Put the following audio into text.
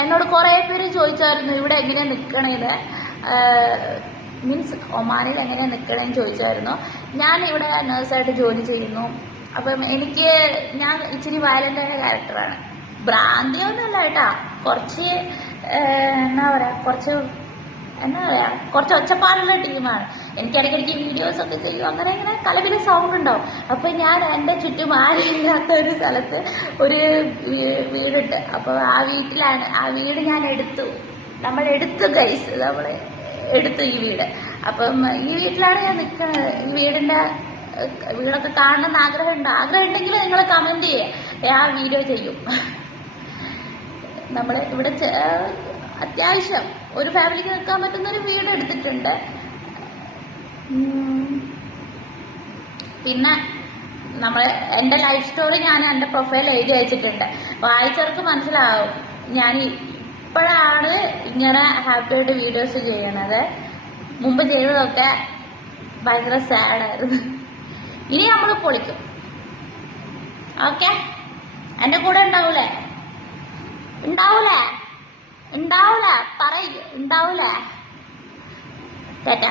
എന്നോട് കുറേ പേര് ചോദിച്ചായിരുന്നു ഇവിടെ എങ്ങനെയാണ് നിൽക്കണേന്ന്, മീൻസ് ഒമാനിൽ എങ്ങനെയാണ് നിൽക്കണേന്ന് ചോദിച്ചായിരുന്നു. ഞാൻ ഇവിടെ നേഴ്സായിട്ട് ജോലി ചെയ്യുന്നു. അപ്പം ഞാൻ ഇച്ചിരി വയലൻ്റായ ക്യാരക്ടറാണ്. ഭ്രാന്തിയൊന്നുമല്ല കേട്ടാ, കുറച്ച് എന്താ പറയുക, കുറച്ച് ഒച്ചപ്പാടുള്ള ടീമാണ്. എനിക്ക് ഇടയ്ക്കിടയ്ക്ക് വീഡിയോസൊക്കെ ചെയ്യും, അങ്ങനെ ഇങ്ങനെ കലപില സൗണ്ട് ഉണ്ടാവും. അപ്പം ഞാൻ എൻ്റെ ചുറ്റും ആരുമില്ലാത്ത ഒരു സ്ഥലത്ത് ഒരു വീടുണ്ട്. അപ്പോൾ ആ വീട് ഞാൻ നമ്മൾ എടുത്തു ഈ വീട്. അപ്പം ഈ വീട്ടിലാണ് ഞാൻ നിൽക്കുന്നത്. ഈ വീടൊക്കെ കാണണമെന്ന് ആഗ്രഹമുണ്ടെങ്കിൽ നിങ്ങൾ കമൻറ്റ് ചെയ്യുക, ആ വീഡിയോ ചെയ്യും. നമ്മൾ ഇവിടെ അത്യാവശ്യം ഒരു ഫാമിലിക്ക് നിൽക്കാൻ പറ്റുന്നൊരു വീട് എടുത്തിട്ടുണ്ട്. പിന്നെ എൻ്റെ ലൈഫ് സ്റ്റോറി ഞാൻ എൻ്റെ പ്രൊഫൈൽ എഴുതി അയച്ചിട്ടുണ്ട്. വായിച്ചവർക്ക് മനസ്സിലാവും ഞാൻ ഇപ്പോഴാണ് ഇങ്ങനെ ഹാപ്പിയായിട്ട് വീഡിയോസ് ചെയ്യണത്. മുമ്പ് ചെയ്തതൊക്കെ ഭയങ്കര സാഡായിരുന്നു. ഇനി നമ്മൾ പൊളിക്കും. ഓക്കെ, എൻ്റെ കൂടെ ഉണ്ടാവൂലേ? പറയൂ, ഉണ്ടാവൂലേ? ടാറ്റാ.